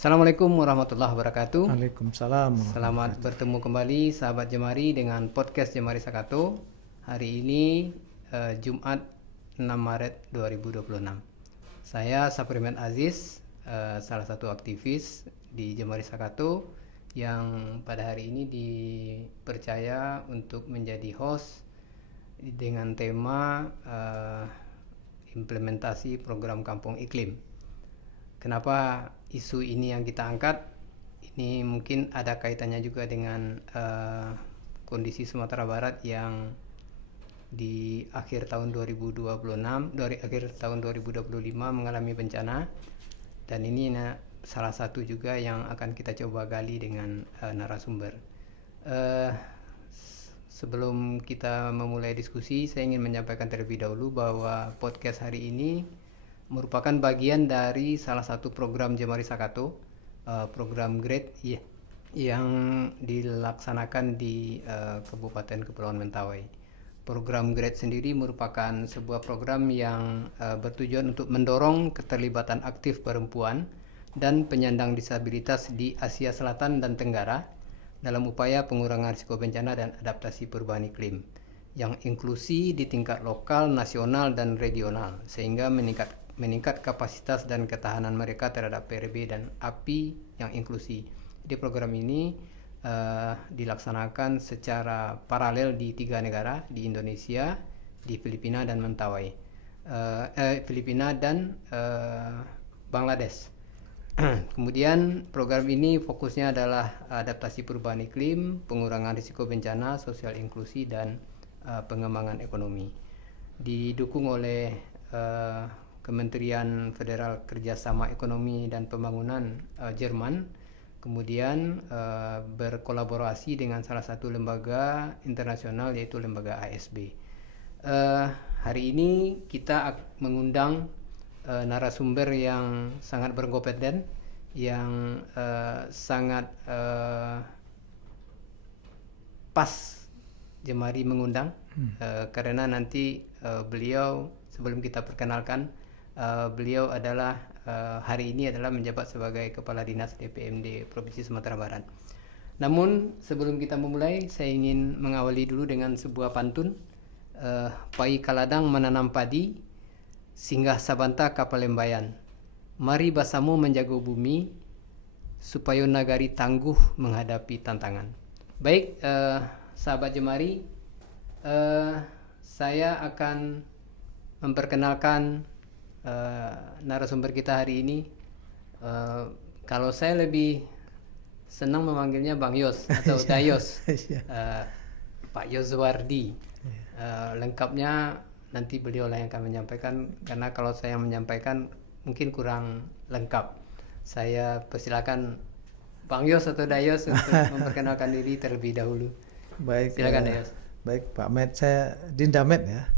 Assalamualaikum warahmatullahi wabarakatuh. Waalaikumsalam Selamat warahmatullahi. bertemu kembali sahabat Jemari dengan podcast Jemari Sakato. Hari ini Jumat 6 Maret 2026. Saya Sapriman Aziz, salah satu aktivis di Jemari Sakato yang pada hari ini dipercaya untuk menjadi host dengan tema implementasi program Kampung Iklim. Kenapa isu ini yang kita angkat? Ini mungkin ada kaitannya juga dengan kondisi Sumatera Barat yang di akhir tahun 2026, dari akhir tahun 2025 mengalami bencana, dan ini salah satu juga yang akan kita coba gali dengan narasumber. Sebelum kita memulai diskusi, saya ingin menyampaikan terlebih dahulu bahwa podcast hari ini merupakan bagian dari salah satu program Jemari Sakato, program GRADE yang dilaksanakan di Kabupaten Kepulauan Mentawai. Program GRADE sendiri merupakan sebuah program yang bertujuan untuk mendorong keterlibatan aktif perempuan dan penyandang disabilitas di Asia Selatan dan Tenggara dalam upaya pengurangan risiko bencana dan adaptasi perubahan iklim yang inklusi di tingkat lokal, nasional, dan regional, sehingga meningkat kapasitas dan ketahanan mereka terhadap PRB dan api yang inklusi. Di program ini dilaksanakan secara paralel di 3 negara, di Indonesia, di Filipina dan Mentawai, Filipina dan Bangladesh. Kemudian program ini fokusnya adalah adaptasi perubahan iklim, pengurangan risiko bencana, sosial inklusi, dan pengembangan ekonomi. Didukung oleh Kementerian Federal Kerjasama Ekonomi dan Pembangunan Jerman, kemudian berkolaborasi dengan salah satu lembaga internasional yaitu lembaga ASB. Hari ini kita mengundang narasumber yang sangat berkompeten, yang sangat pas Jemari mengundang, karena nanti beliau, sebelum kita perkenalkan, beliau adalah hari ini adalah menjabat sebagai Kepala Dinas DPMD Provinsi Sumatera Barat. Namun sebelum kita memulai, saya ingin mengawali dulu dengan sebuah pantun. Pai kaladang menanam padi, singgah sabanta kapalembayan. Mari basamu menjaga bumi, supaya nagari tangguh menghadapi tantangan. Baik, sahabat Jemari, saya akan memperkenalkan narasumber kita hari ini. Kalau saya lebih senang memanggilnya Bang Yos atau Dayos, Pak Yoswardi. Lengkapnya nanti beliau lah yang akan menyampaikan, karena kalau saya menyampaikan mungkin kurang lengkap. Saya persilakan Bang Yos atau Dayos untuk memperkenalkan diri terlebih dahulu. Baik, silakan Dayos. Baik Pak Med, saya Dinda Med ya.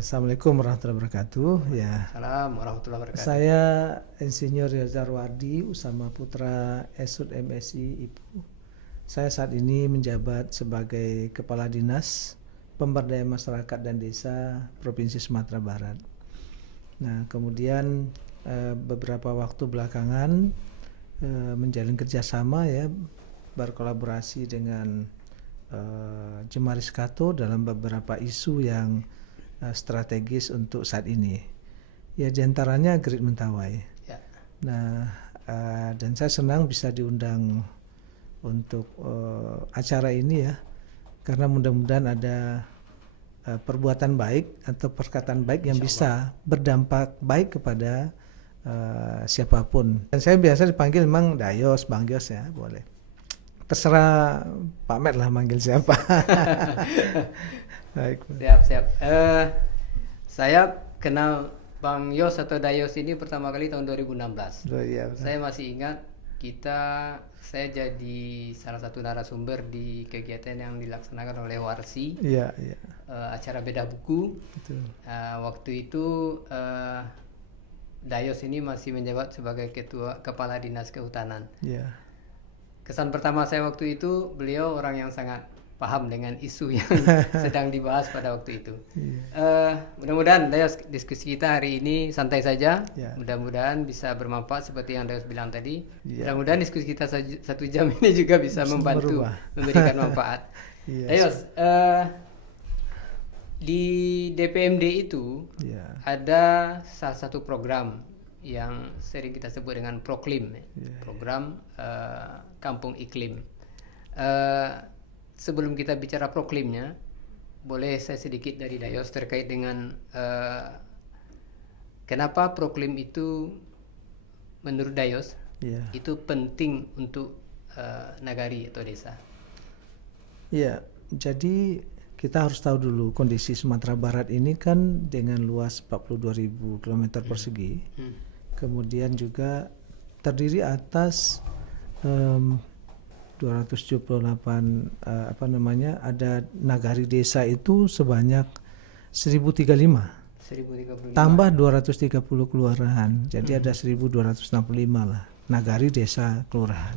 Assalamualaikum warahmatullahi wabarakatuh. Ya. Salam warahmatullahi wabarakatuh. Saya Insinyur Yozarwardi Usama Putra Esud MSI IPU. Saya saat ini menjabat sebagai Kepala Dinas Pemberdayaan Masyarakat dan Desa Provinsi Sumatera Barat. Nah, kemudian beberapa waktu belakangan menjalin kerjasama ya, berkolaborasi dengan Jemari Sakato dalam beberapa isu yang strategis untuk saat ini. Ya, diantaranya GRADE Mentawai. Ya. Nah, dan saya senang bisa diundang untuk acara ini ya, karena mudah-mudahan ada perbuatan baik atau perkataan baik yang bisa berdampak baik kepada siapapun. Dan saya biasa dipanggil memang Dayos, Bang Yos ya, boleh. Terserah Pak Med lah manggil siapa. Baik. Siap. Saya kenal Bang Yos atau Dayos ini pertama kali tahun 2016. Oh, iya, saya masih ingat saya jadi salah satu narasumber di kegiatan yang dilaksanakan oleh Warsi. Iya. Acara bedah buku. Betul. Waktu itu Dayos ini masih menjabat sebagai Kepala Dinas Kehutanan. Iya. Kesan pertama saya waktu itu, beliau orang yang sangat paham dengan isu yang sedang dibahas pada waktu itu. Mudah-mudahan Dayos, diskusi kita hari ini santai saja. Mudah-mudahan bisa bermanfaat seperti yang Dayos bilang tadi. Mudah-mudahan diskusi kita 1 jam ini juga bisa membantu memberikan manfaat. Dayos, di DPMD itu ada salah satu program yang sering kita sebut dengan Proklim, program Kampung Iklim. Sebelum kita bicara proklimnya, boleh saya sedikit dari Dayos terkait dengan kenapa proklim itu menurut Dayos itu penting untuk nagari atau desa. Ya, jadi kita harus tahu dulu kondisi Sumatera Barat ini kan dengan luas 42.000 km persegi, kemudian juga terdiri atas 278 ada nagari desa itu sebanyak 1035 tambah 230 kelurahan, jadi ada 1265 lah nagari desa kelurahan.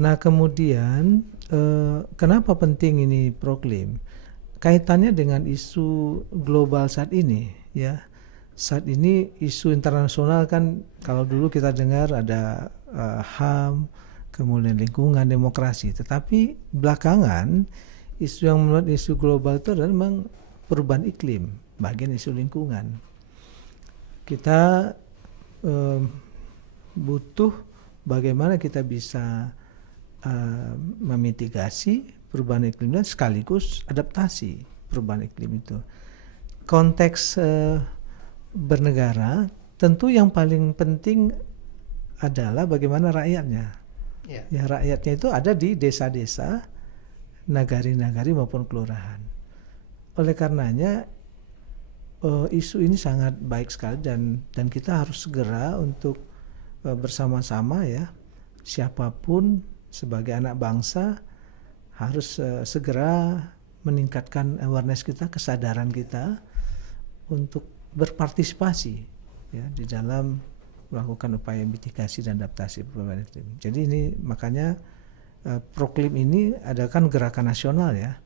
Nah kemudian kenapa penting ini proklim? Kaitannya dengan isu global saat ini ya. Saat ini isu internasional kan, kalau dulu kita dengar ada HAM, kemudian lingkungan, demokrasi. Tetapi belakangan isu yang menurut isu global itu adalah memang perubahan iklim, bagian isu lingkungan. Kita butuh bagaimana kita bisa memitigasi perubahan iklim dan sekaligus adaptasi perubahan iklim itu. Konteks bernegara tentu yang paling penting adalah bagaimana rakyatnya. Ya, rakyatnya itu ada di desa-desa, nagari-nagari maupun kelurahan. Oleh karenanya isu ini sangat baik sekali dan kita harus segera untuk bersama-sama ya, siapapun sebagai anak bangsa harus segera meningkatkan awareness kita, kesadaran kita untuk berpartisipasi ya di dalam melakukan upaya mitigasi dan adaptasi perubahan iklim. Jadi ini makanya Proklim ini adalah kan gerakan nasional ya.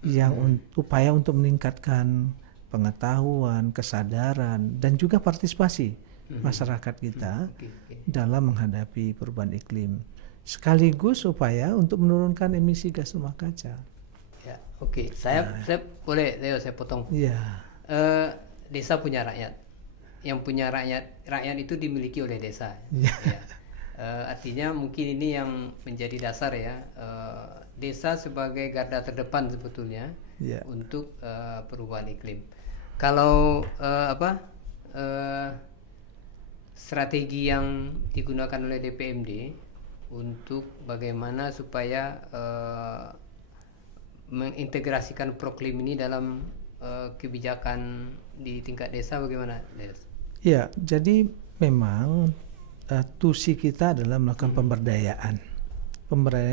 Yang upaya untuk meningkatkan pengetahuan, kesadaran dan juga partisipasi masyarakat kita dalam menghadapi perubahan iklim. Sekaligus upaya untuk menurunkan emisi gas rumah kaca. Ya, oke. Saya boleh saya potong. Iya. Desa punya rakyat, yang punya rakyat itu dimiliki oleh desa. Artinya mungkin ini yang menjadi dasar ya, desa sebagai garda terdepan sebetulnya untuk perubahan iklim. Kalau strategi yang digunakan oleh DPMD untuk bagaimana supaya mengintegrasikan Proklim ini dalam kebijakan di tingkat desa bagaimana? Ya, jadi memang tusi kita adalah melakukan pemberdayaan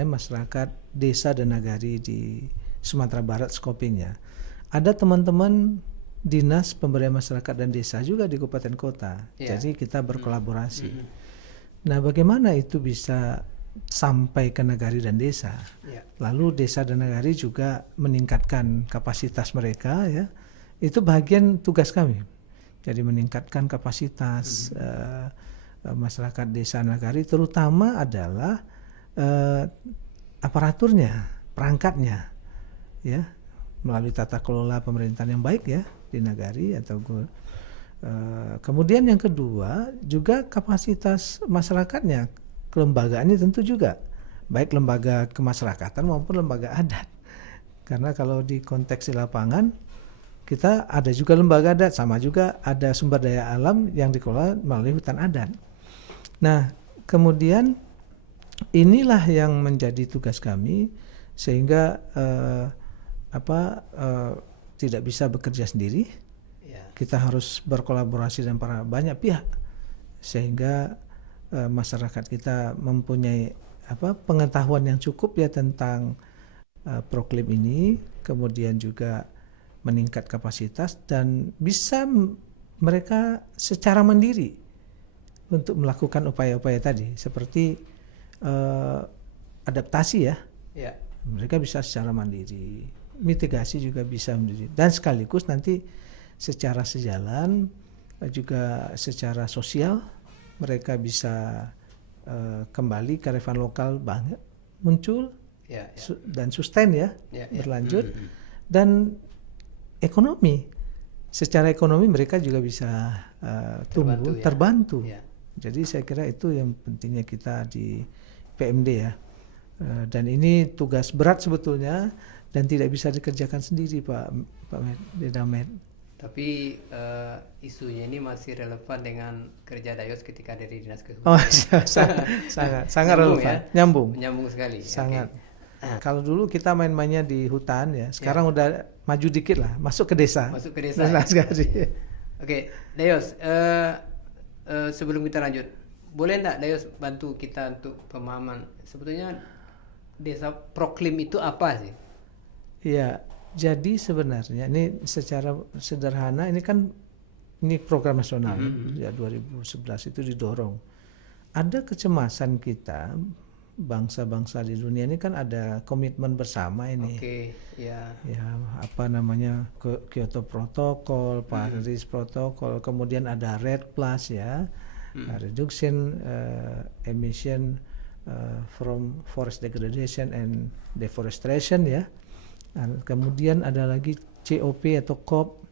masyarakat desa dan nagari di Sumatera Barat scopingnya. Ada teman-teman dinas pemberdayaan masyarakat dan desa juga di kabupaten kota. Jadi kita berkolaborasi. Nah, bagaimana itu bisa sampai ke nagari dan desa? Lalu desa dan nagari juga meningkatkan kapasitas mereka ya. Itu bagian tugas kami. Jadi meningkatkan kapasitas masyarakat desa nagari, terutama adalah aparaturnya, perangkatnya, ya, melalui tata kelola pemerintahan yang baik ya di nagari atau kemudian yang kedua juga kapasitas masyarakatnya, kelembagaannya tentu juga baik lembaga kemasyarakatan maupun lembaga adat. Karena kalau di konteks di lapangan kita ada juga lembaga adat, sama juga ada sumber daya alam yang dikelola melalui hutan adat. Nah, kemudian inilah yang menjadi tugas kami sehingga tidak bisa bekerja sendiri. Kita harus berkolaborasi dengan banyak pihak sehingga masyarakat kita mempunyai pengetahuan yang cukup ya tentang Proklim ini, kemudian juga meningkat kapasitas dan bisa mereka secara mandiri untuk melakukan upaya-upaya tadi seperti adaptasi ya. mereka bisa secara mandiri, mitigasi juga bisa mandiri, dan sekaligus nanti secara sejalan juga secara sosial mereka bisa kembali kearifan lokal banget muncul dan sustain berlanjut. Dan ekonomi, secara ekonomi mereka juga bisa tumbuh, terbantu. Jadi saya kira itu yang pentingnya kita di PMD ya. Dan ini tugas berat sebetulnya dan tidak bisa dikerjakan sendiri Pak Didamet. Tapi isunya ini masih relevan dengan kerja Dayos ketika dari Dinas Kehutanan. Oh, sangat relevan, nyambung sekali. Sangat. Okay. Kalau dulu kita main-mainnya di hutan ya, sekarang udah maju dikit lah, masuk ke desa. Oke, Dayos, sebelum kita lanjut, boleh enggak Dayos bantu kita untuk pemahaman sebetulnya desa proklim itu apa sih? Iya. Jadi sebenarnya ini secara sederhana ini program nasional ya 2011 itu didorong. Ada kecemasan kita bangsa-bangsa di dunia ini kan ada komitmen bersama ini. Ya apa namanya Kyoto Protocol, Paris Protocol, kemudian ada REDD Plus ya, reduction emission from forest degradation and deforestation ya. Kemudian ada lagi COP atau COP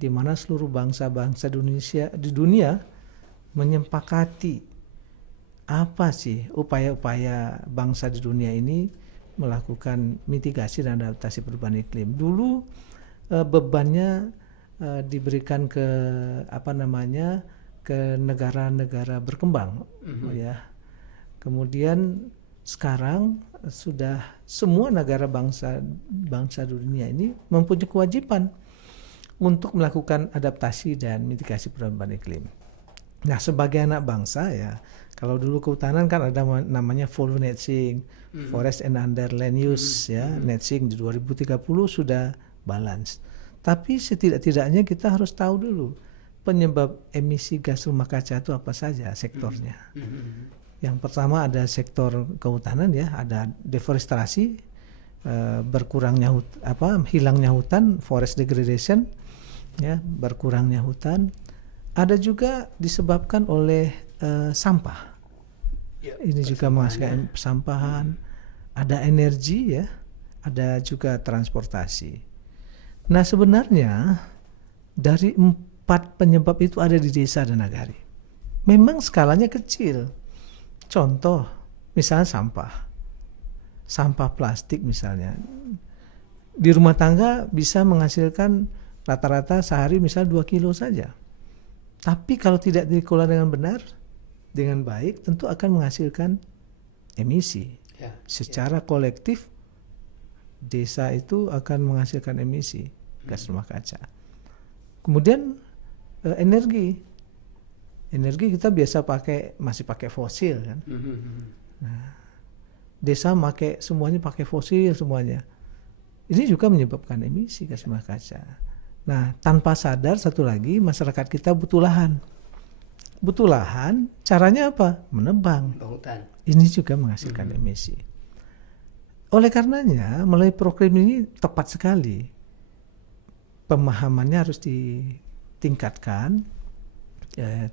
di mana seluruh bangsa-bangsa di dunia menyepakati apa sih upaya-upaya bangsa di dunia ini melakukan mitigasi dan adaptasi perubahan iklim. Dulu bebannya diberikan ke negara-negara berkembang ya. Kemudian sekarang sudah semua negara bangsa dunia ini mempunyai kewajiban untuk melakukan adaptasi dan mitigasi perubahan iklim. Nah, sebagai anak bangsa ya, kalau dulu kehutanan kan ada namanya full net sink, forest and underland use ya, net sink di 2030 sudah balance. Tapi setidak-tidaknya kita harus tahu dulu penyebab emisi gas rumah kaca itu apa saja sektornya. Yang pertama ada sektor kehutanan ya, ada deforestasi, berkurangnya hilangnya hutan, forest degradation ya, berkurangnya hutan. Ada juga disebabkan oleh sampah. Ini juga menghasilkan persampahan. Ada energi ya, ada juga transportasi. Nah, sebenarnya dari 4 penyebab itu ada di desa dan nagari. Memang skalanya kecil. Contoh, misalnya sampah plastik misalnya. Di rumah tangga bisa menghasilkan rata-rata sehari misal 2 kilo saja. Tapi kalau tidak dikelola dengan benar, dengan baik, tentu akan menghasilkan emisi. Secara kolektif, desa itu akan menghasilkan emisi gas rumah kaca. Kemudian energi kita biasa masih pakai fosil kan. Nah, desa semuanya pakai fosil semuanya. Ini juga menyebabkan emisi gas rumah kaca. Nah, tanpa sadar satu lagi masyarakat kita butuh lahan. Butuh lahan, caranya apa? Menebang. Ini juga menghasilkan emisi. Oleh karenanya, melalui program ini tepat sekali. Pemahamannya harus ditingkatkan.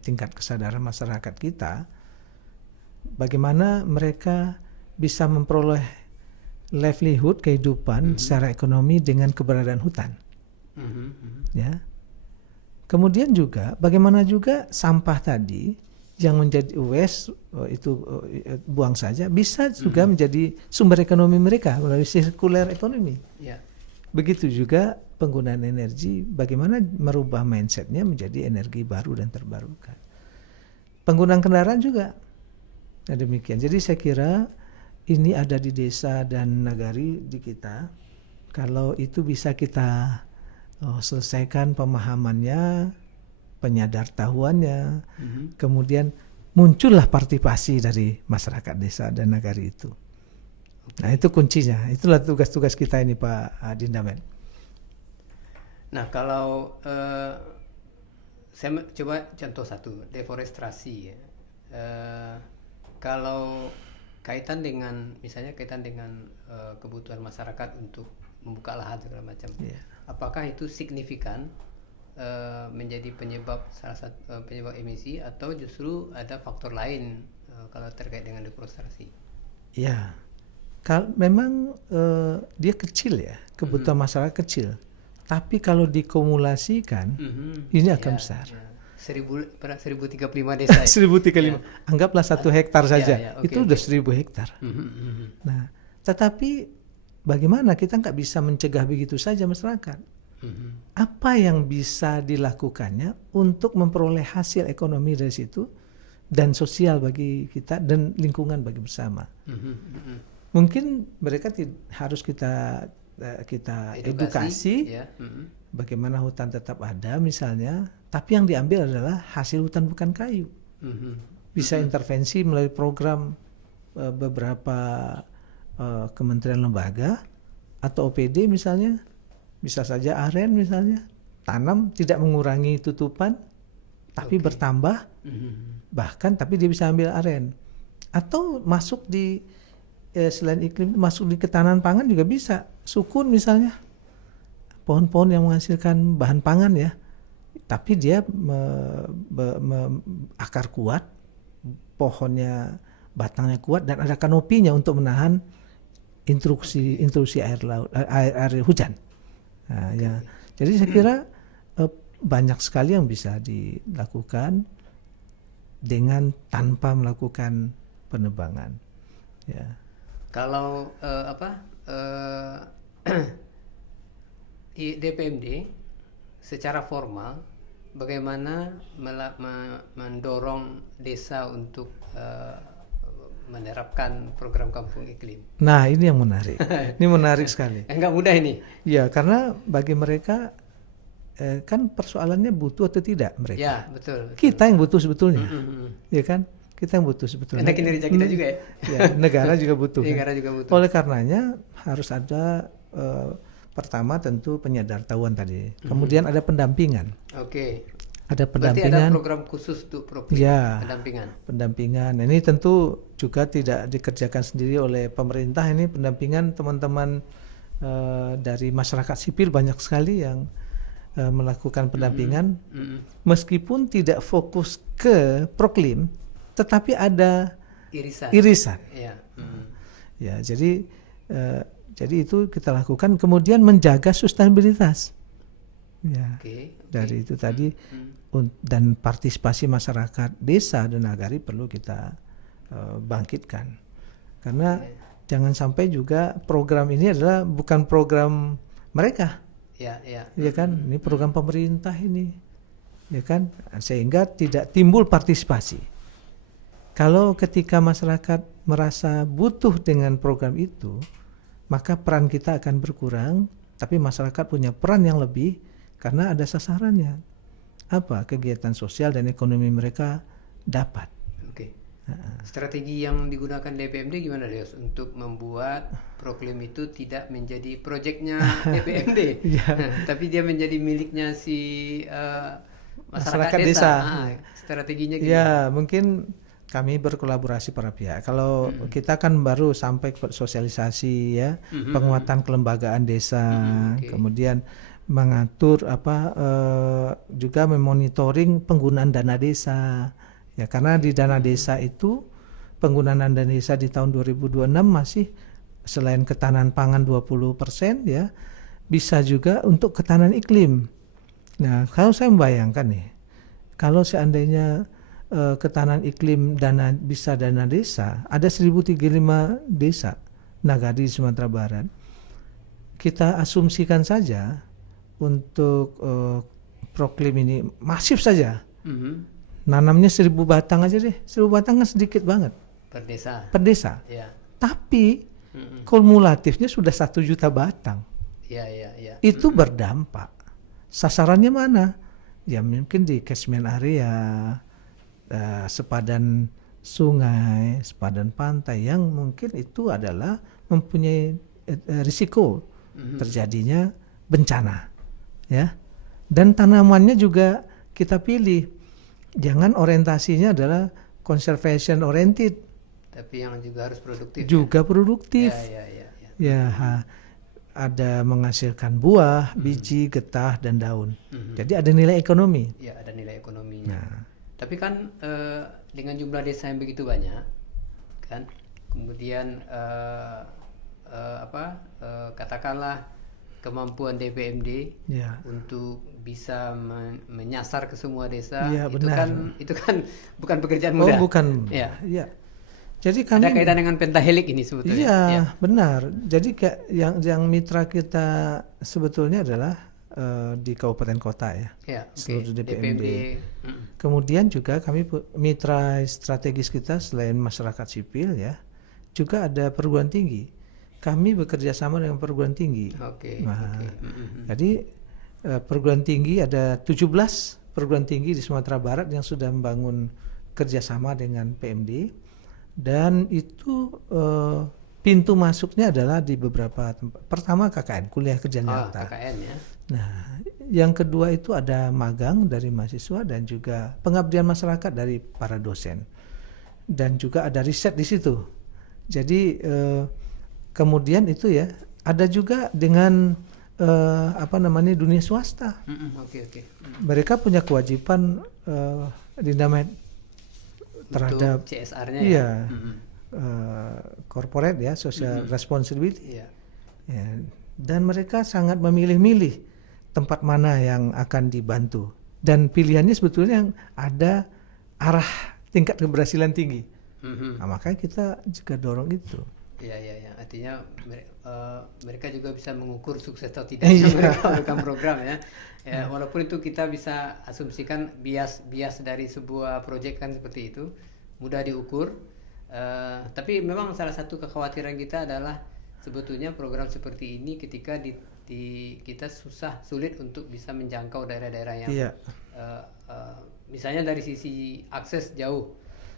Tingkat kesadaran masyarakat kita, bagaimana mereka bisa memperoleh livelihood, kehidupan secara ekonomi dengan keberadaan hutan. Ya. Kemudian juga bagaimana juga sampah tadi yang menjadi waste itu buang saja bisa juga menjadi sumber ekonomi mereka melalui sirkuler ekonomi. Begitu juga penggunaan energi, bagaimana merubah mindsetnya menjadi energi baru dan terbarukan. Penggunaan kendaraan juga demikian. Jadi saya kira ini ada di desa dan nagari di kita. Kalau itu bisa kita selesaikan pemahamannya, penyadar tahuannya, kemudian muncullah partisipasi dari masyarakat desa dan nagari itu. Nah, itu kuncinya. Itulah tugas-tugas kita ini Pak Dindamen. Nah, kalau saya coba contoh satu, deforestasi ya. Kalau kaitan dengan misalnya kebutuhan masyarakat untuk membuka lahan segala macam. Iya. Apakah itu signifikan menjadi salah satu penyebab emisi, atau justru ada faktor lain kalau terkait dengan deforestasi? Ya, memang dia kecil ya, kebutuhan masyarakat kecil. Tapi kalau dikumulasikan, ini akan besar. 1035 desa. 1035. Anggaplah 1 hektar saja, Okay, itu udah 1000 hektar. Nah, tetapi bagaimana kita nggak bisa mencegah begitu saja masyarakat? Apa yang bisa dilakukannya untuk memperoleh hasil ekonomi dari situ dan sosial bagi kita dan lingkungan bagi bersama? Mungkin mereka harus kita edukasi bagaimana hutan tetap ada misalnya, tapi yang diambil adalah hasil hutan bukan kayu. Bisa intervensi melalui program beberapa kementerian lembaga atau OPD misalnya, bisa saja aren misalnya, tanam tidak mengurangi tutupan tapi bertambah, bahkan tapi dia bisa ambil aren, atau masuk di selain iklim, masuk di ketahanan pangan juga bisa. Sukun misalnya, pohon-pohon yang menghasilkan bahan pangan ya, tapi dia akar kuat, pohonnya batangnya kuat dan ada kanopinya untuk menahan intrusi air hujan. Nah, ya. Jadi saya kira banyak sekali yang bisa dilakukan dengan tanpa melakukan penebangan. Ya. Kalau di DPMD secara formal bagaimana mendorong desa untuk menerapkan program kampung iklim? Nah, ini yang menarik. Ini menarik sekali. Enggak mudah ini. Ya, karena bagi mereka kan persoalannya butuh atau tidak mereka. Ya, betul. Kita yang butuh sebetulnya. Ya kan? Kita yang butuh sebetulnya. Karena kinerja kita juga ya. Ya, negara juga butuh. Negara juga butuh. Oleh karenanya harus ada pertama tentu penyadartahuan tadi. Kemudian ada pendampingan. Oke. Ada Berarti pendampingan. ada program khusus untuk pendampingan. Pendampingan. Ini tentu juga tidak dikerjakan sendiri oleh pemerintah. Ini pendampingan teman-teman dari masyarakat sipil banyak sekali yang melakukan pendampingan. Meskipun tidak fokus ke proklim, tetapi ada irisan. Ya. Ya, jadi itu kita lakukan, kemudian menjaga sustainabilitas. Ya. Dari itu tadi dan partisipasi masyarakat desa dan nagari perlu kita bangkitkan. Karena jangan sampai juga program ini adalah bukan program mereka. Ya kan? Ini program pemerintah ini. Ya kan? Sehingga tidak timbul partisipasi. Kalau ketika masyarakat merasa butuh dengan program itu, maka peran kita akan berkurang, tapi masyarakat punya peran yang lebih karena ada sasarannya. Apa kegiatan sosial dan ekonomi mereka dapat. Oke. Strategi yang digunakan DPMD gimana, Deos, untuk membuat proklim itu tidak menjadi proyeknya DPMD, tapi dia menjadi miliknya si masyarakat desa. Strateginya gimana? Ya, mungkin kami berkolaborasi para pihak. Kalau kita kan baru sampai ke sosialisasi ya, penguatan kelembagaan desa, kemudian mengatur juga memonitoring penggunaan dana desa. Ya, karena di dana desa itu penggunaan dana desa di tahun 2026 masih selain ketahanan pangan 20% ya, bisa juga untuk ketahanan iklim. Nah, kalau saya membayangkan nih, kalau seandainya ketahanan iklim dana desa, ada 1035 desa nagari di Sumatera Barat. Kita asumsikan saja untuk proklim ini masif saja. Nanamnya 1000 batang aja deh. 1000 batang kan sedikit banget. Per desa. Ya. Tapi kumulatifnya sudah 1 juta batang. Ya. Itu berdampak. Sasarannya mana? Ya mungkin di catchment area, sepadan sungai, sepadan pantai yang mungkin itu adalah mempunyai risiko terjadinya bencana, ya. Dan tanamannya juga kita pilih, jangan orientasinya adalah conservation oriented, Tapi yang juga harus produktif. juga produktif. Ya. Ya, ada menghasilkan buah, biji, getah, dan daun. Jadi ada nilai ekonomi. Ya, ada nilai ekonominya. Nah, Tapi kan dengan jumlah desa yang begitu banyak, kan, kemudian katakanlah kemampuan DPMD ya, untuk bisa menyasar ke semua desa, ya benar. itu kan bukan pekerjaan Oh, mudah. bukan. Ya. Ya. Jadi Ada kami, kaitan dengan pentahelik ini sebetulnya. iya, Ya. benar. Jadi kayak yang mitra kita sebetulnya adalah di kabupaten kota ya. Ya, Seluruh oke. DPMD. Mm. Kemudian juga kami mitra strategis kita selain masyarakat sipil ya, juga ada perguruan tinggi. Kami bekerja sama dengan perguruan tinggi. Oke. Nah, Oke. jadi perguruan tinggi ada 17 perguruan tinggi di Sumatera Barat yang sudah membangun kerjasama dengan PMD, dan itu pintu masuknya adalah di beberapa tempat. Pertama KKN, kuliah kerja nyata. KKN ya. Nah, yang kedua itu ada magang dari mahasiswa dan juga pengabdian masyarakat dari para dosen, dan juga ada riset di situ. Jadi kemudian itu ya ada juga dengan dunia swasta. Oke. Mereka punya kewajiban dinamai terhadap Untuk CSR-nya iya, ya. corporate ya, social responsibility. Iya. Ya, dan mereka sangat memilih-milih tempat mana yang akan dibantu, dan pilihannya sebetulnya yang ada arah tingkat keberhasilan tinggi. Nah, makanya kita juga dorong itu. Iya. Artinya mereka juga bisa mengukur sukses atau tidaknya mereka melakukan program ya. Ya, walaupun itu kita bisa asumsikan bias dari sebuah proyek kan seperti itu, mudah diukur. Tapi memang salah satu kekhawatiran kita adalah sebetulnya program seperti ini ketika kita sulit untuk bisa menjangkau daerah-daerah yang misalnya dari sisi akses jauh.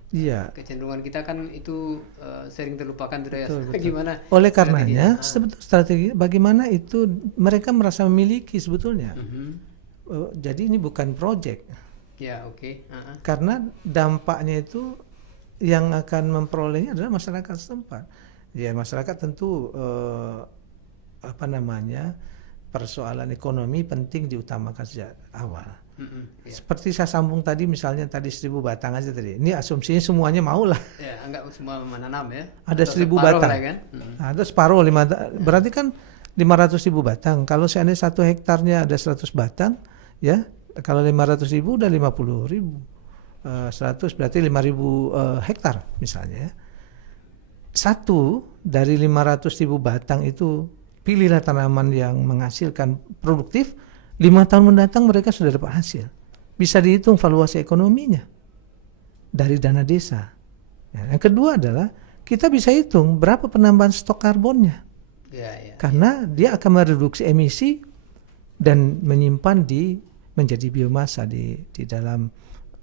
Iya. Kecenderungan kita kan itu sering terlupakan tuh ya. Betul. Gimana? Oleh karenanya strategi bagaimana itu mereka merasa memiliki sebetulnya. Jadi ini bukan proyek. Ya, oke. Karena dampaknya itu yang akan memperolehnya adalah masyarakat setempat. Ya, masyarakat tentu persoalan ekonomi penting diutamakan sejak awal. Seperti saya sambung tadi, misalnya tadi 1.000 batang aja tadi. Ini asumsinya semuanya mau lah. Ya, anggap semua menanam ya. Ada 1.000 batang. Lah, kan? Ada separuh berarti kan 500.000 batang. Kalau seandainya 1 hektarnya ada 100 batang, ya kalau 500.000 udah 50.000. 100 berarti 5.000 hektar misalnya. Satu dari 500.000 batang itu pilihlah tanaman yang menghasilkan produktif. 5 tahun mendatang mereka sudah dapat hasil. Bisa dihitung valuasi ekonominya dari dana desa. Yang kedua adalah kita bisa hitung berapa penambahan stok karbonnya. Karena dia akan mereduksi emisi dan menyimpan menjadi biomasa di dalam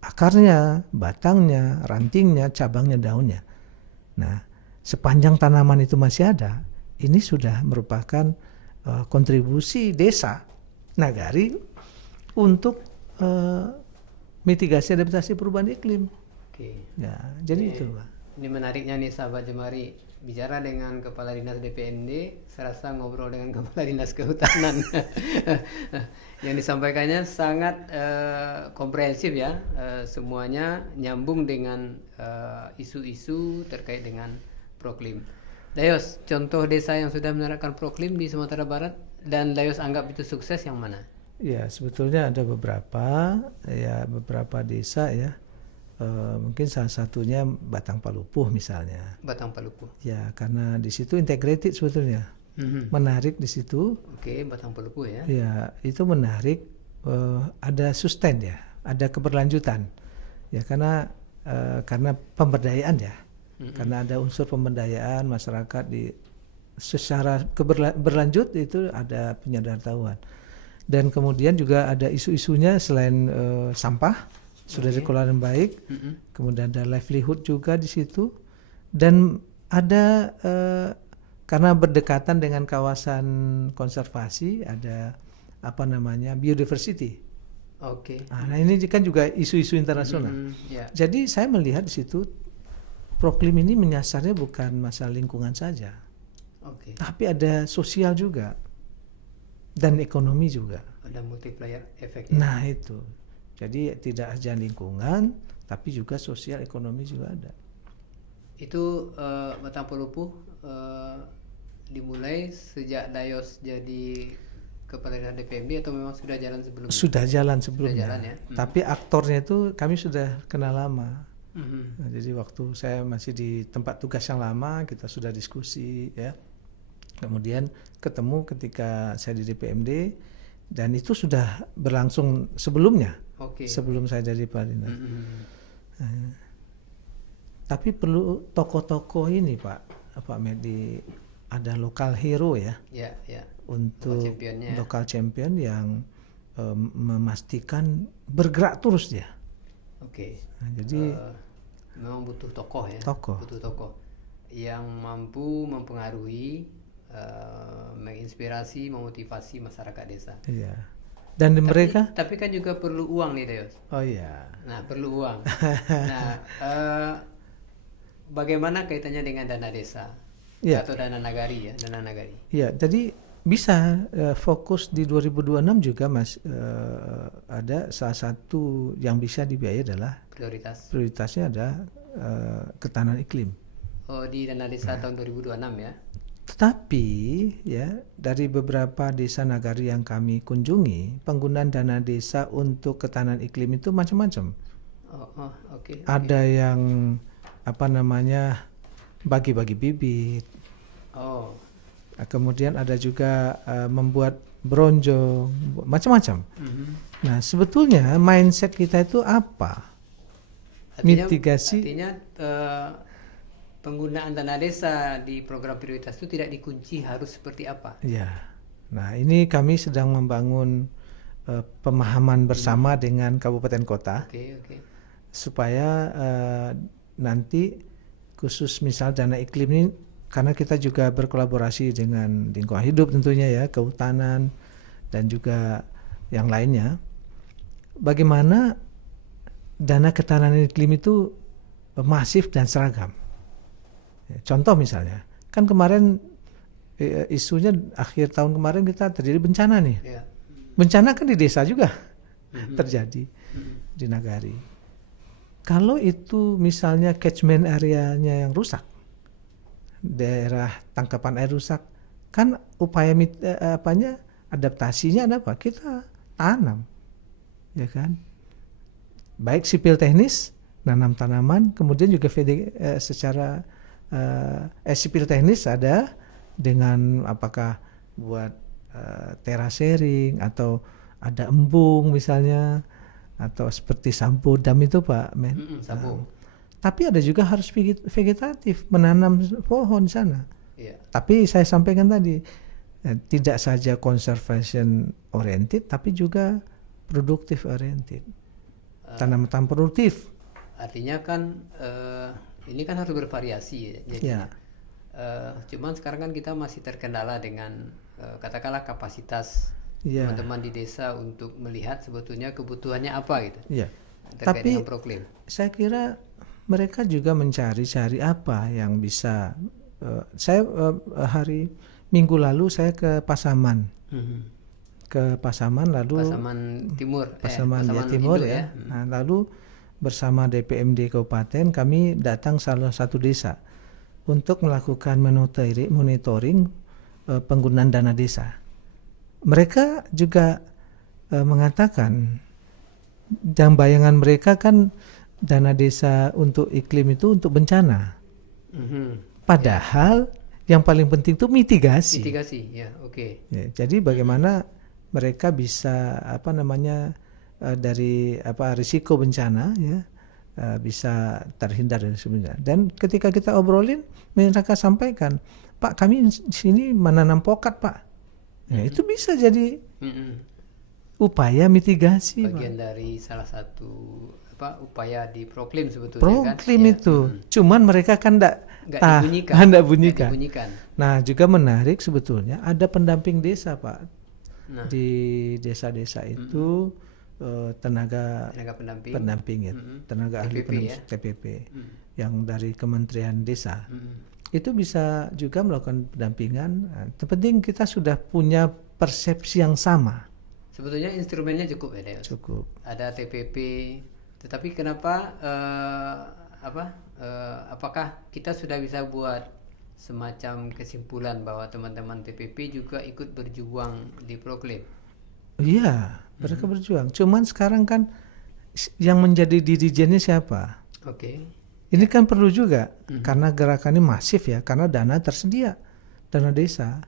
akarnya, batangnya, rantingnya, cabangnya, daunnya. Nah, sepanjang tanaman itu masih ada, ini sudah merupakan kontribusi desa nagari untuk mitigasi adaptasi perubahan iklim. Oke. Ya, jadi itu, Pak. Ini menariknya nih sahabat Jemari, bicara dengan Kepala Dinas DPMD, serasa ngobrol dengan Kepala Dinas Kehutanan. Yang disampaikannya sangat komprehensif ya, semuanya nyambung dengan isu-isu terkait dengan Proklim. Dayos, contoh desa yang sudah menerapkan Proklim di Sumatera Barat dan Dayos anggap itu sukses yang mana? Ya, sebetulnya ada beberapa desa ya. Mungkin salah satunya Batang Palupuh misalnya. Batang Palupuh. Ya, karena di situ integrated sebetulnya. Menarik di situ. Oke, Batang Palupuh ya. Ya, itu menarik, ada sustain ya, ada keberlanjutan. Ya, karena pemberdayaan ya. Karena ada unsur pemberdayaan masyarakat secara berlanjut itu ada penyadartahuan. Dan kemudian juga ada isu-isunya selain sampah sudah dikelola dengan baik. Kemudian ada livelihood juga di situ, dan ada karena berdekatan dengan kawasan konservasi ada biodiversity. Oke. Nah, ini kan juga isu-isu internasional. Yeah. Jadi saya melihat di situ Proklim ini menyasarnya bukan masalah lingkungan saja, Oke. tapi ada sosial juga dan ekonomi juga. Ada multiplier efeknya. Nah itu, jadi tidak hanya lingkungan, tapi juga sosial ekonomi juga ada. Itu Batang Pelupuh dimulai sejak Dayos jadi kepala daerah DPMD atau memang sudah jalan sebelumnya? Sudah jalan sebelumnya, jalan ya. tapi aktornya itu kami sudah kenal lama. Mhm. Nah, jadi waktu saya masih di tempat tugas yang lama, kita sudah diskusi ya. Kemudian ketemu ketika saya di DPMD, dan itu sudah berlangsung sebelumnya, Oke. sebelum saya jadi kepala dinas. Mhm. Tapi perlu tokoh-tokoh ini Pak Medi, ada lokal hero ya, Ya, ya. untuk Local championnya. lokal champion yang memastikan bergerak terus dia. Oke. Nah, jadi Memang butuh tokoh ya. Tokoh. Butuh tokoh yang mampu mempengaruhi, menginspirasi, memotivasi masyarakat desa. iya. Dan mereka, Tapi kan juga perlu uang nih, Dayos. oh iya, Nah, perlu uang. Nah, bagaimana kaitannya dengan dana desa? Iya. Atau dana nagari ya, dana nagari. iya. Jadi bisa fokus di 2026 juga Mas, ada salah satu yang bisa dibiayai adalah prioritasnya ada ketahanan iklim. Oh, di dana desa tahun 2026 ya. Tetapi ya, dari beberapa desa nagari yang kami kunjungi, penggunaan dana desa untuk ketahanan iklim itu macam-macam. Oke. Ada yang bagi-bagi bibit. Oh. Kemudian ada juga membuat bronjo, macam-macam. Mhm. Nah, sebetulnya mindset kita itu apa? Mitigasi. Artinya penggunaan dana desa di program prioritas itu tidak dikunci harus seperti apa? Ya. Nah, ini kami sedang membangun pemahaman bersama dengan kabupaten kota. Oke. Supaya nanti khusus misal dana iklim ini, karena kita juga berkolaborasi dengan lingkungan hidup tentunya ya, kehutanan dan juga yang lainnya, bagaimana dana ketahanan iklim itu masif dan seragam. Contoh misalnya, kan kemarin isunya akhir tahun kemarin kita terjadi bencana nih. Ya. Bencana kan di desa juga terjadi, di nagari. Kalau itu misalnya catchment area-nya yang rusak, daerah tangkapan air rusak, kan upaya adaptasinya ada apa? Kita tanam, ya kan? Baik sipil teknis, nanam tanaman, kemudian juga secara sipil teknis ada dengan apakah buat terasering atau ada embung misalnya, atau seperti sampo dam itu Pak Men. Tapi ada juga harus vegetatif, menanam pohon di sana. Yeah. Tapi saya sampaikan tadi, tidak saja conservation oriented, tapi juga produktif oriented. Tanaman produktif. Artinya kan ini kan harus bervariasi ya. Jadinya. Cuman sekarang kan kita masih terkendala dengan katakanlah kapasitas teman-teman di desa untuk melihat sebetulnya kebutuhannya apa gitu. Iya. Terkait Tapi dengan proklim. Saya kira mereka juga mencari-cari apa yang bisa. Saya hari Minggu lalu saya ke Pasaman. Ke Pasaman lalu Pasaman Timur. Pasaman Timur ya. Nah, lalu bersama DPMD Kabupaten kami datang salah satu desa untuk melakukan monitoring penggunaan dana desa. Mereka juga mengatakan, dalam bayangan mereka kan dana desa untuk iklim itu untuk bencana. Padahal yang paling penting itu mitigasi. Mitigasi, ya, oke. Ya, jadi bagaimana mereka bisa dari risiko bencana ya, bisa terhindar dari sebenarnya. Dan ketika kita obrolin, mereka sampaikan, Pak, kami di sini menanam pokat, Pak. Ya, itu bisa jadi upaya mitigasi. Bagian dari salah satu upaya di proklim sebetulnya. Proklim kan? itu. Cuman mereka kan enggak bunyikan. Nah, juga menarik sebetulnya ada pendamping desa, Pak. Nah, di desa-desa itu tenaga Tenaga pendamping. pendamping ya, tenaga ahli TPP ya. TPP yang dari Kementerian Desa. Itu bisa juga melakukan pendampingan. Terpenting kita sudah punya persepsi yang sama. Sebetulnya instrumennya cukup ya, Deus. Cukup. Ada TPP, tetapi kenapa apakah kita sudah bisa buat semacam kesimpulan bahwa teman-teman TPP juga ikut berjuang di Proklim? Iya, mereka berjuang. Cuman sekarang kan yang menjadi dirijennya siapa? Oke. Ini kan perlu juga karena gerakannya masif ya, karena dana tersedia, dana desa.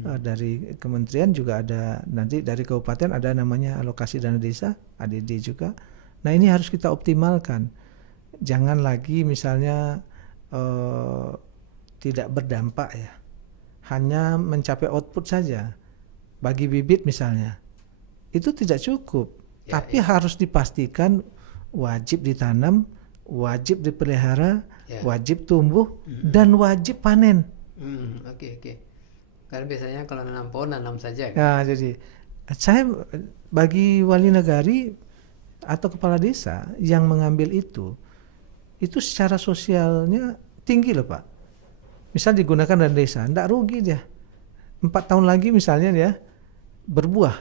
Dari kementerian juga ada, nanti dari kabupaten ada namanya alokasi dana desa, ADD juga. Nah ini harus kita optimalkan. Jangan lagi misalnya tidak berdampak ya, hanya mencapai output saja. Bagi bibit misalnya, itu tidak cukup. Tapi harus dipastikan wajib ditanam, wajib dipelihara, wajib tumbuh, dan wajib panen. Oke. Karena biasanya kalau nanam pohon nanam saja kan? Nah, jadi saya bagi wali negari atau kepala desa yang mengambil itu secara sosialnya tinggi loh Pak. Misal digunakan dana desa, enggak rugi dia. 4 tahun lagi misalnya dia berbuah.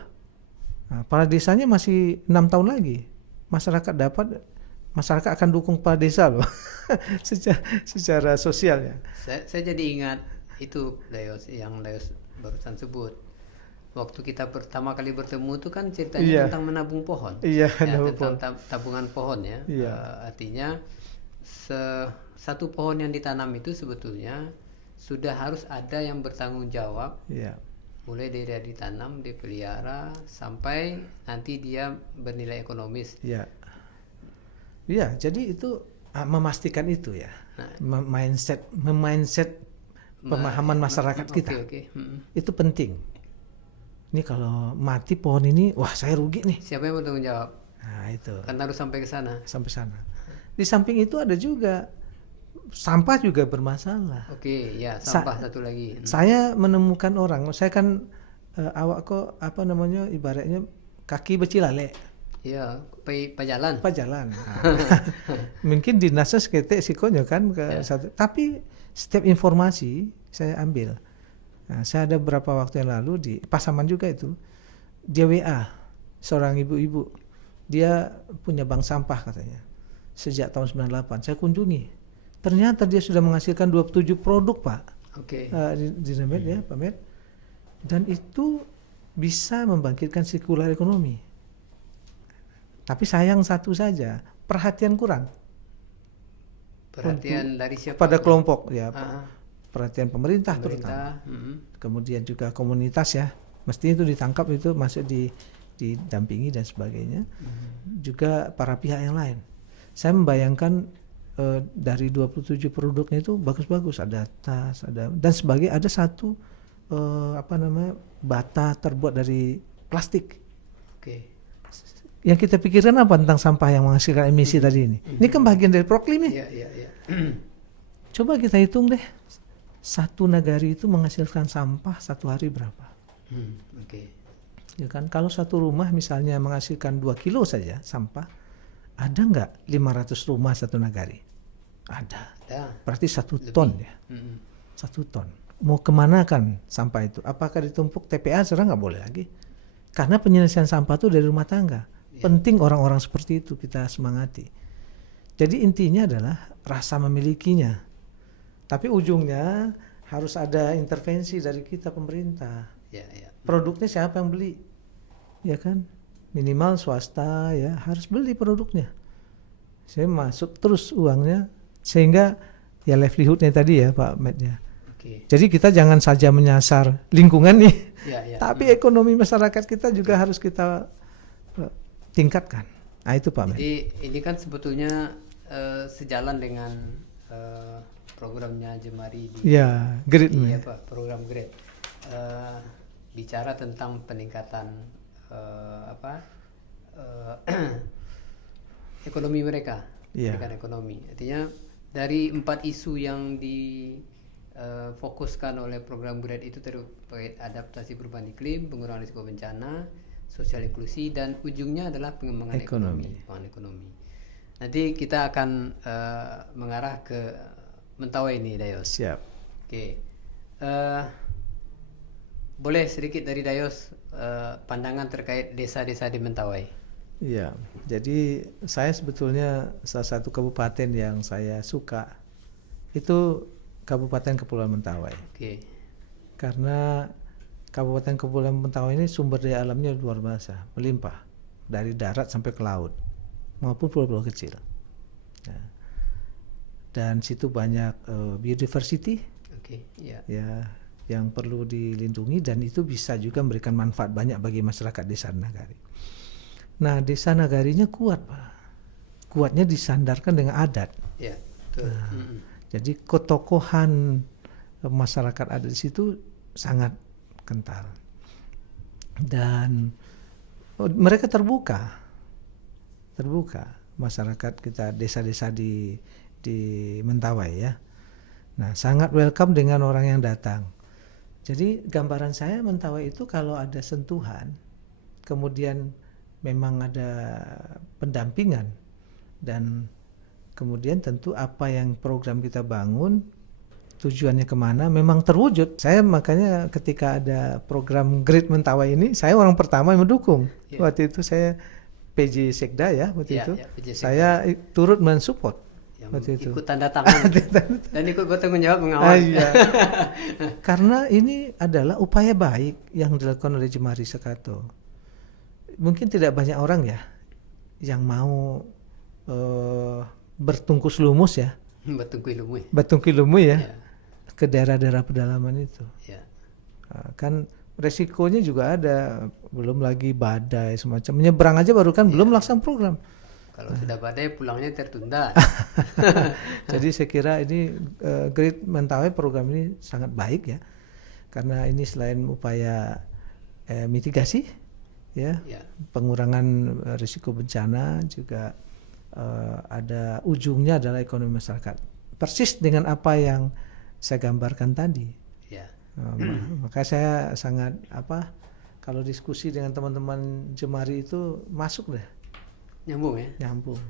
Nah, kepala desanya masih 6 tahun lagi. Masyarakat akan dukung kepala desa loh. secara sosialnya. Saya jadi ingat itu yang Leos barusan sebut. Waktu kita pertama kali bertemu itu kan ceritanya tentang menabung pohon. Iya, tentang tabungan pohon ya. Artinya satu pohon yang ditanam itu sebetulnya sudah harus ada yang bertanggung jawab. Mulai dari dia ditanam, dipelihara sampai nanti dia bernilai ekonomis. Iya, jadi itu memastikan itu ya. Mindset pemahaman masyarakat kita. Itu penting. Ini kalau mati pohon ini, wah saya rugi nih. Siapa yang bertanggung jawab? Nah itu. Kan harus sampai ke sana. Sampai sana. Di samping itu ada juga sampah juga bermasalah. Oke, ya sampah satu lagi. Saya menemukan orang, saya kan ibaratnya kaki becilale. Iya, pajalan. Nah, mungkin dinasnya seketek sikonya kan satu. Tapi setiap informasi saya ambil. Nah, saya ada beberapa waktu yang lalu di Pasaman juga itu, dia WA seorang ibu-ibu, dia punya bank sampah katanya sejak tahun 98. Saya kunjungi, ternyata dia sudah menghasilkan 27 produk Pak. Di Namet ya Pak Met, dan itu bisa membangkitkan sirkular ekonomi. Tapi sayang satu saja, perhatian kurang. Perhatian dari siapa? Pada kelompok ya. Perhatian pemerintah terutama. Kemudian juga komunitas ya. Mestinya itu ditangkap, itu masuk didampingi dan sebagainya. Juga para pihak yang lain. Saya membayangkan dari 27 produknya itu bagus-bagus, ada tas, ada dan sebagainya, ada satu bata terbuat dari plastik. Yang kita pikirkan apa tentang sampah yang menghasilkan emisi tadi ini? Ini kan bagian dari Proklim ya. Coba kita hitung deh, satu nagari itu menghasilkan sampah satu hari berapa? Ya kan, kalau satu rumah misalnya menghasilkan 2 kilo saja sampah, ada nggak 500 rumah satu nagari? Ada. Berarti 1 ton ya. 1 ton. Mau kemana kan sampah itu? Apakah ditumpuk TPA? Sekarang nggak boleh lagi. Karena penyelesaian sampah itu dari rumah tangga. Penting orang-orang seperti itu kita semangati. Jadi intinya adalah rasa memilikinya. Tapi ujungnya harus ada intervensi dari kita pemerintah. Produknya siapa yang beli? Ya kan? Minimal swasta ya harus beli produknya. Saya masuk terus uangnya sehingga ya livelihoodnya tadi ya Pak Med ya. Jadi kita jangan saja menyasar lingkungan nih. Tapi ekonomi masyarakat kita juga harus kita tingkatkan. Nah itu Pak Med. Jadi ini kan sebetulnya sejalan dengan programnya Jemari di GRID program GRID. Bicara tentang peningkatan ekonomi mereka, pendidikan ekonomi. Artinya dari 4 isu yang difokuskan oleh program GRID itu terkait adaptasi perubahan iklim, pengurangan risiko bencana, sosial inklusi, dan ujungnya adalah pengembangan Ekonomi. pengembangan ekonomi. Nanti kita akan mengarah ke Mentawai ini, Dayos. Siap. Oke. Eh, boleh sedikit dari Dayos pandangan terkait desa-desa di Mentawai? Iya, jadi saya sebetulnya salah satu kabupaten yang saya suka itu Kabupaten Kepulauan Mentawai. Oke. Karena Kabupaten Kepulauan Mentawai ini sumber daya alamnya luar biasa, melimpah dari darat sampai ke laut maupun pulau-pulau kecil. Nah, dan situ banyak biodiversity Oke, ya. ya yang perlu dilindungi, dan itu bisa juga memberikan manfaat banyak bagi masyarakat Desa Nagari. Nah, Desa Nagarinya kuat, Pak. Kuatnya disandarkan dengan adat. Ya, betul. Jadi ketokohan masyarakat adat di situ sangat kental. Dan mereka terbuka masyarakat kita, desa-desa di Mentawai ya. Nah, sangat welcome dengan orang yang datang. Jadi gambaran saya Mentawai itu kalau ada sentuhan, kemudian memang ada pendampingan, dan kemudian tentu apa yang program kita bangun tujuannya kemana memang terwujud. Saya makanya ketika ada program Great Mentawai ini, saya orang pertama yang mendukung. Waktu itu saya PJ Sekda ya, waktu itu PJ Sekda. saya turut mensupport. Yang waktu itu ikut tanda tangan dan ikut bertanggung jawab mengawal. Iya. Karena ini adalah upaya baik yang dilakukan oleh Jemari Sakato. Mungkin tidak banyak orang ya yang mau bertungkus lumus ya, bertungku lumus ya, ke daerah-daerah pedalaman itu. Ya. Kan resikonya juga ada, belum lagi badai semacam, menyeberang aja baru kan belum melaksanakan program. Kalau sudah badai pulangnya tertunda. Jadi saya kira ini Great Mentawai program ini sangat baik ya, karena ini selain upaya mitigasi ya, pengurangan risiko bencana, juga ada ujungnya adalah ekonomi masyarakat. Persis dengan apa yang saya gambarkan tadi. Ya. Maka saya sangat kalau diskusi dengan teman-teman Jemari itu masuk deh. Nyambung ya? Nyambung.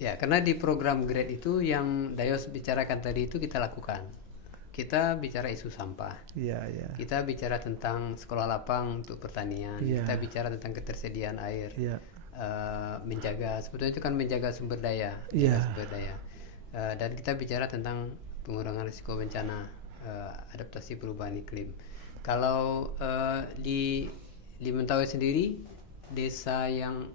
Ya, karena di program GREAT itu yang Dayos bicarakan tadi itu kita lakukan. Kita bicara isu sampah. Iya, iya. Kita bicara tentang sekolah lapang untuk pertanian. Iya. Kita bicara tentang ketersediaan air. Iya. Menjaga, sebetulnya itu kan menjaga sumber daya. Iya. Sumber daya. Dan kita bicara tentang pengurangan risiko bencana, adaptasi perubahan iklim. Kalau di Mentawai sendiri, desa yang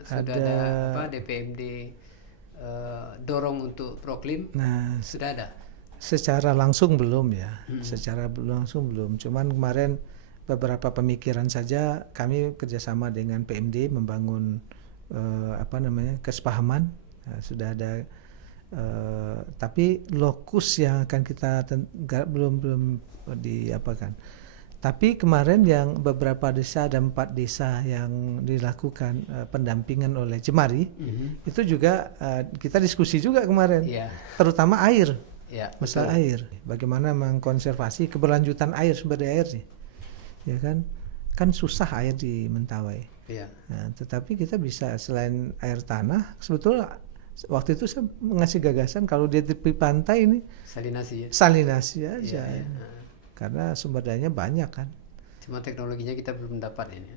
sudah ada DPMD dorong untuk proklim, sudah ada? Secara langsung belum ya, secara langsung belum. Cuman kemarin beberapa pemikiran saja kami kerjasama dengan PMD membangun kesepahaman. Sudah ada, tapi lokus yang akan kita belum diapakan. Tapi kemarin yang beberapa desa, ada 4 desa yang dilakukan pendampingan oleh Jemari, itu juga kita diskusi juga kemarin, terutama air, masalah air, bagaimana mengkonservasi keberlanjutan air, sumber daya air sih, ya kan susah air di Mentawai. Nah, tetapi kita bisa selain air tanah, sebetulnya waktu itu saya mengasih gagasan kalau di tepi pantai ini salinasi aja. Karena sumber dayanya banyak kan. Cuma teknologinya kita belum dapat ini.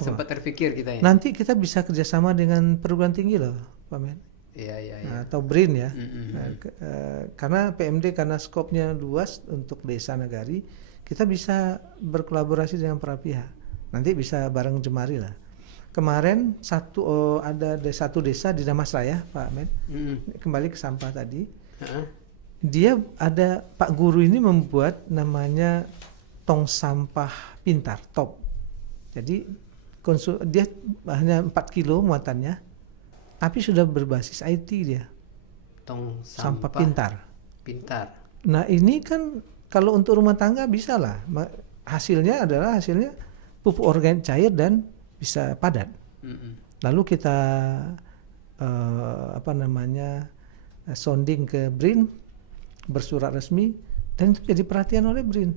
Sempat terpikir kita ini. Nanti kita bisa kerjasama dengan perguruan tinggi loh, Pak Men. Iya. Atau BRIN ya. Karena PMD karena skopnya luas untuk desa Nagari, kita bisa berkolaborasi dengan para pihak. Nanti bisa bareng Jemari lah. Kemarin ada satu desa di Damasraya, Pak Men. Kembali ke sampah tadi. Dia ada Pak Guru ini membuat namanya tong sampah pintar, TOP. Jadi dia hanya 4 kilo muatannya, tapi sudah berbasis IT dia. Tong sampah pintar. Nah ini kan kalau untuk rumah tangga bisa lah. Hasilnya pupuk organik cair dan bisa padat. Lalu kita sounding ke BRIN, bersurat resmi, dan itu jadi perhatian oleh BRIN.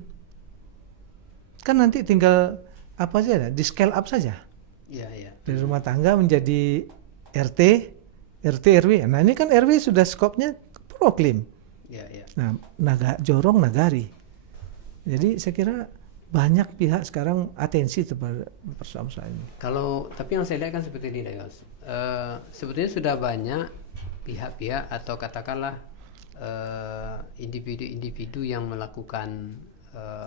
Kan nanti tinggal apa aja, di scale up saja. Ya, ya. Dari rumah tangga menjadi RT, RW. Nah ini kan RW sudah skopnya proklim. Ya, ya. Nah, jorong nagari. Jadi saya kira banyak pihak sekarang atensi terhadap persoalan ini. Tapi yang saya lihat kan seperti ini, Dayos. Sebetulnya sudah banyak pihak-pihak atau katakanlah individu-individu yang melakukan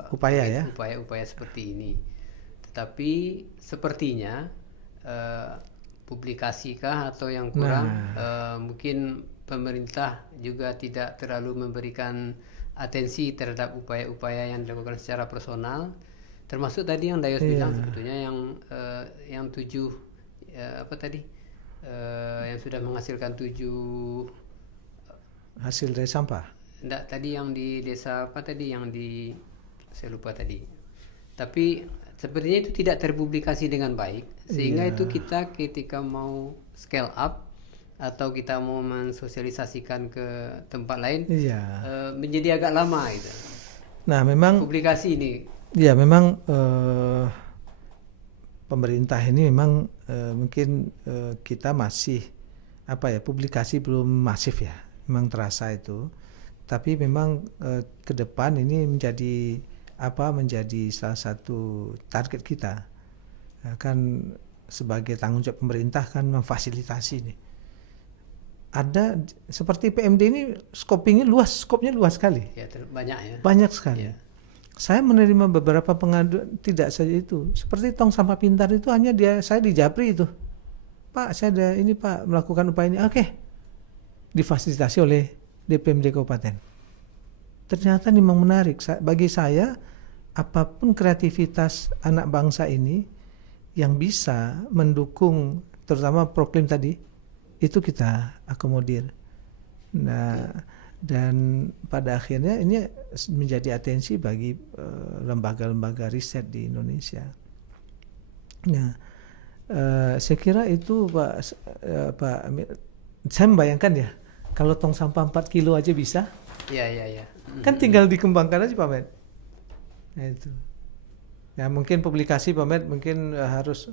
upaya-upaya seperti ini. Tetapi sepertinya publikasikah atau yang kurang, mungkin pemerintah juga tidak terlalu memberikan atensi terhadap upaya-upaya yang dilakukan secara personal, termasuk tadi yang Dayos bilang sebetulnya yang 7 yang sudah menghasilkan 7 hasil dari sampah. Enggak, tadi yang di desa apa tadi yang di saya lupa tadi. Tapi sepertinya itu tidak terpublikasi dengan baik, sehingga itu kita ketika mau scale up atau kita mau mensosialisasikan ke tempat lain menjadi agak lama gitu. Nah, memang publikasi ini. Ya, memang pemerintah ini memang mungkin kita masih publikasi belum masif ya. Memang terasa itu. Tapi memang ke depan ini menjadi salah satu target kita. Kan sebagai tanggung jawab pemerintah kan memfasilitasi ini. Ada seperti PMD ini skopnya luas sekali. Ya, banyak ya. Banyak sekali. Ya. Saya menerima beberapa pengaduan, tidak saja itu. Seperti tong sampah pintar itu hanya saya di Japri itu. Pak, saya ada ini Pak melakukan upaya ini. Oke. Difasilitasi oleh DPMD Kabupaten. Ternyata memang menarik. Bagi saya, apapun kreativitas anak bangsa ini yang bisa mendukung, terutama proklim tadi, itu kita akomodir. Nah, dan pada akhirnya ini menjadi atensi bagi lembaga-lembaga riset di Indonesia. Nah, saya kira itu Pak Amir, saya membayangkan ya, kalau tong sampah 4 kilo aja bisa. Ya. Kan tinggal dikembangkan aja Pak Med. Nah itu. Ya mungkin publikasi Pak Med mungkin harus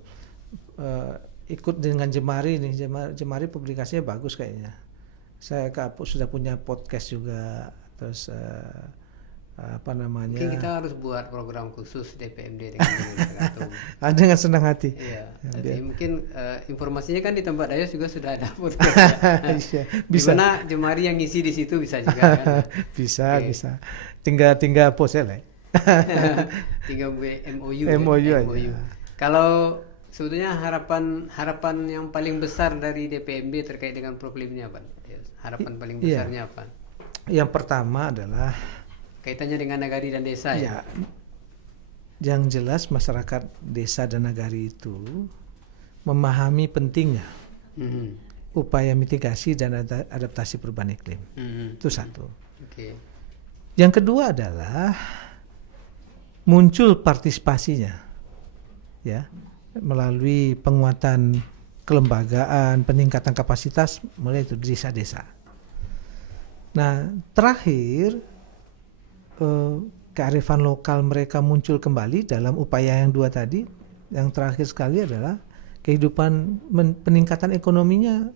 ikut dengan Jemari nih. Jemari publikasinya bagus kayaknya. Saya sudah punya podcast juga, terus mungkin kita harus buat program khusus DPMD dengan senang hati. Iya. Jadi mungkin informasinya kan di tempat Dayos juga sudah ada podcast. Bisa. Gimana Jemari yang ngisi di situ bisa juga kan? Bisa. Tinggal post lah. Tinggal MOU. Kalau sebetulnya harapan yang paling besar dari DPMD terkait dengan proklimnya apa? Harapan paling besarnya apa? Yang pertama adalah kaitannya dengan nagari dan desa ya. Yang jelas masyarakat desa dan nagari itu memahami pentingnya upaya mitigasi dan adaptasi perubahan iklim. Itu satu. Yang kedua adalah muncul partisipasinya, ya, melalui penguatan kelembagaan, peningkatan kapasitas mulai itu desa-desa. Nah, terakhir kearifan lokal mereka muncul kembali dalam upaya yang 2 tadi. Yang terakhir sekali adalah kehidupan peningkatan ekonominya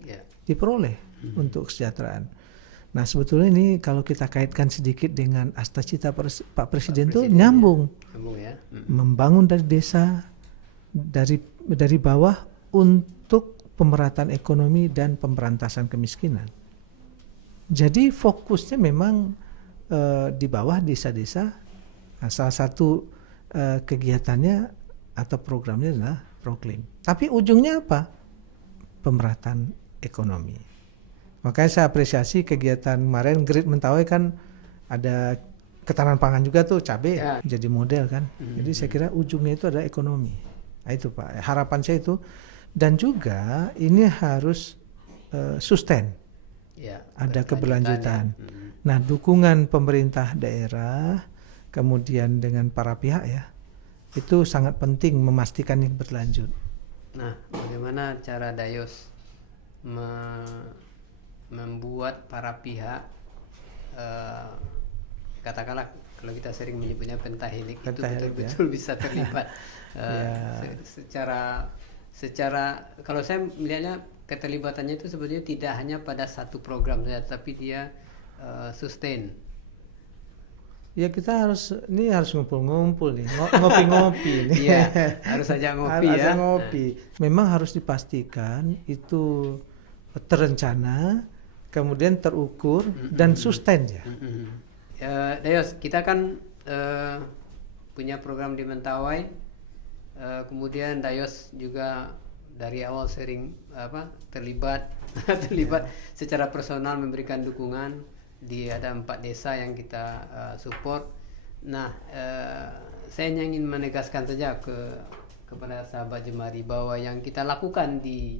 diperoleh untuk kesejahteraan. Nah sebetulnya ini kalau kita kaitkan sedikit dengan Astacita Pak Presiden itu nyambung ya. Membangun dari desa, dari bawah untuk pemerataan ekonomi dan pemberantasan kemiskinan. Jadi fokusnya memang di bawah desa-desa. Nah, salah satu kegiatannya atau programnya adalah proklim. Tapi ujungnya apa? Pemerataan ekonomi. Makanya saya apresiasi kegiatan kemarin Grid Mentawai kan ada ketahanan pangan juga tuh, cabai jadi model kan. Jadi saya kira ujungnya itu adalah ekonomi. Nah, itu Pak, harapan saya itu. Dan juga ini harus sustain. Ada keberlanjutan. Nah, dukungan pemerintah daerah, kemudian dengan para pihak ya, itu sangat penting memastikan ini berlanjut. Nah, bagaimana cara Dayos membuat para pihak katakanlah kalau kita sering menyebutnya pentahelik, itu Pentahelik, betul-betul bisa terlibat. Ya. Secara kalau saya melihatnya keterlibatannya itu sebetulnya tidak hanya pada satu program saja, tapi dia sustain. Ya kita harus ngumpul-ngumpul nih, ngopi-ngopi nih. Iya, harus saja ngopi Harus ya. ngopi. Memang harus dipastikan itu terencana, kemudian terukur dan sustain ya. Dayos, kita kan punya program di Mentawai, kemudian Dayos juga dari awal sering terlibat secara personal memberikan dukungan di ada 4 desa yang kita support. Nah, saya ingin menegaskan saja kepada sahabat Jemari bahwa yang kita lakukan di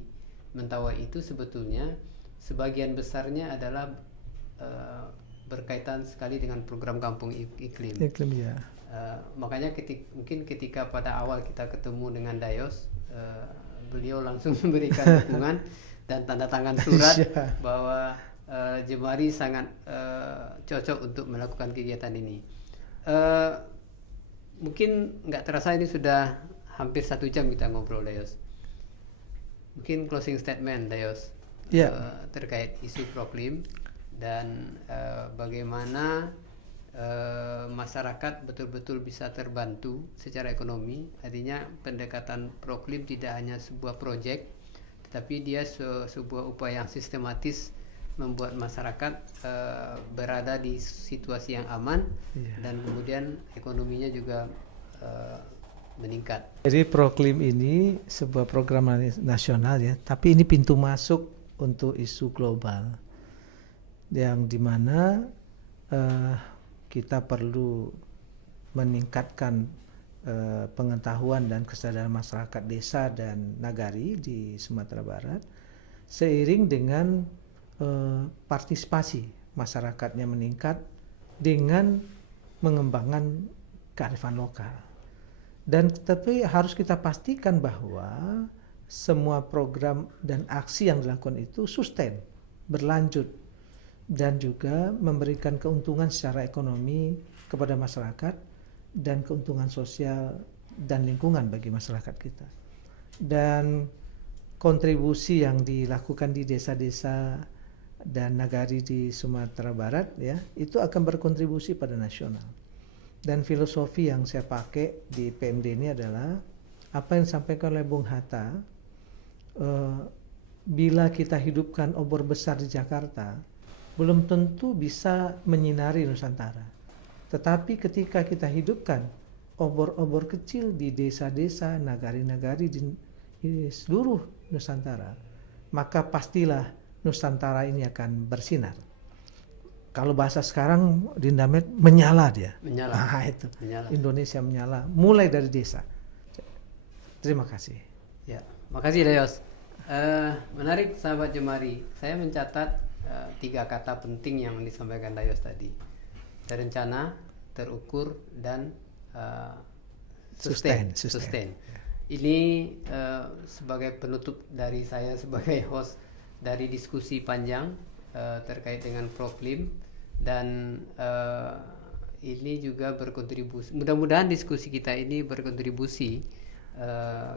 Mentawai itu sebetulnya sebagian besarnya adalah berkaitan sekali dengan program kampung iklim. Iklim ya. Makanya mungkin ketika pada awal kita ketemu dengan Dayos, beliau langsung memberikan dukungan dan tanda tangan surat bahwa Jemari sangat cocok untuk melakukan kegiatan ini. Mungkin nggak terasa ini sudah hampir 1 jam kita ngobrol, Dayos. Mungkin closing statement, Dayos, terkait isu proklim dan bagaimana masyarakat betul-betul bisa terbantu secara ekonomi. Artinya pendekatan proklim tidak hanya sebuah proyek, tetapi dia sebuah upaya yang sistematis membuat masyarakat berada di situasi yang aman dan kemudian ekonominya juga meningkat. Jadi proklim ini sebuah program nasional ya, tapi ini pintu masuk untuk isu global yang dimana kita perlu meningkatkan pengetahuan dan kesadaran masyarakat desa dan nagari di Sumatera Barat seiring dengan partisipasi masyarakatnya meningkat dengan mengembangkan kearifan lokal. Dan tapi harus kita pastikan bahwa semua program dan aksi yang dilakukan itu sustain, berlanjut, dan juga memberikan keuntungan secara ekonomi kepada masyarakat dan keuntungan sosial dan lingkungan bagi masyarakat kita. Dan kontribusi yang dilakukan di desa-desa dan nagari di Sumatera Barat ya, itu akan berkontribusi pada nasional. Dan filosofi yang saya pakai di PMD ini adalah apa yang disampaikan oleh Bung Hatta, bila kita hidupkan obor besar di Jakarta, belum tentu bisa menyinari Nusantara. Tetapi ketika kita hidupkan obor-obor kecil di desa-desa, nagari-nagari di seluruh Nusantara, maka pastilah Nusantara ini akan bersinar. Kalau bahasa sekarang di Indomet menyala dia. Menyala. Nah, itu. Menyala. Indonesia menyala mulai dari desa. Terima kasih. Ya, makasih Dayos. Menarik sahabat Jemari. Saya mencatat 3 kata penting yang disampaikan Dayos tadi. Terencana, terukur, dan sustain. Ini sebagai penutup dari saya sebagai host dari diskusi panjang terkait dengan proklim, dan ini juga berkontribusi. Mudah-mudahan diskusi kita ini berkontribusi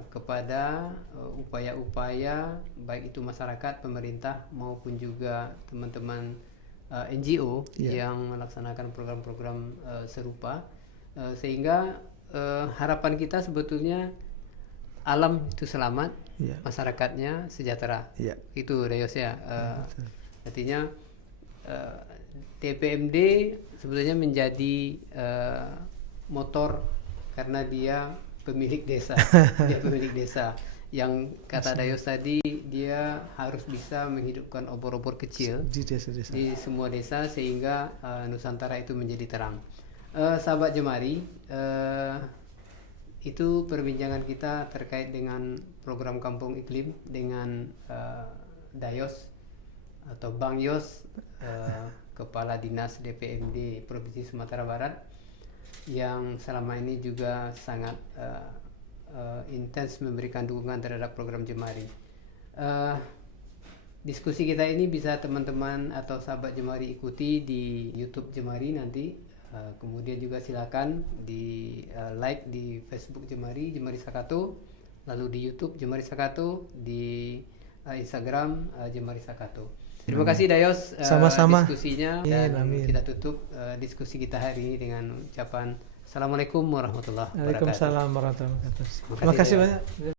kepada upaya-upaya baik itu masyarakat, pemerintah maupun juga teman-teman NGO yang melaksanakan program-program serupa, sehingga harapan kita sebetulnya alam itu selamat, masyarakatnya sejahtera. Itu Dayos ya. Artinya TPMD sebetulnya menjadi motor karena dia pemilik desa. Dia pemilik desa yang kata Dayos tadi, dia harus bisa menghidupkan obor-obor kecil di desa-desa, di semua desa, sehingga Nusantara itu menjadi terang. Sahabat Jemari, itu perbincangan kita terkait dengan program Kampung Iklim dengan Dayos atau Bang Yos, Kepala Dinas DPMD Provinsi Sumatera Barat, yang selama ini juga sangat intens memberikan dukungan terhadap program Jemari. Diskusi kita ini bisa teman-teman atau sahabat Jemari ikuti di YouTube Jemari nanti. Kemudian juga silakan di like di Facebook Jemari Sakato, lalu di YouTube Jemari Sakato, di Instagram Jemari Sakato. Terima kasih Dayos Sama-sama. diskusinya, dan kita tutup diskusi kita hari ini dengan ucapan Assalamualaikum warahmatullahi wabarakatuh. Waalaikumsalam warahmatullahi wabarakatuh. Terima kasih banyak.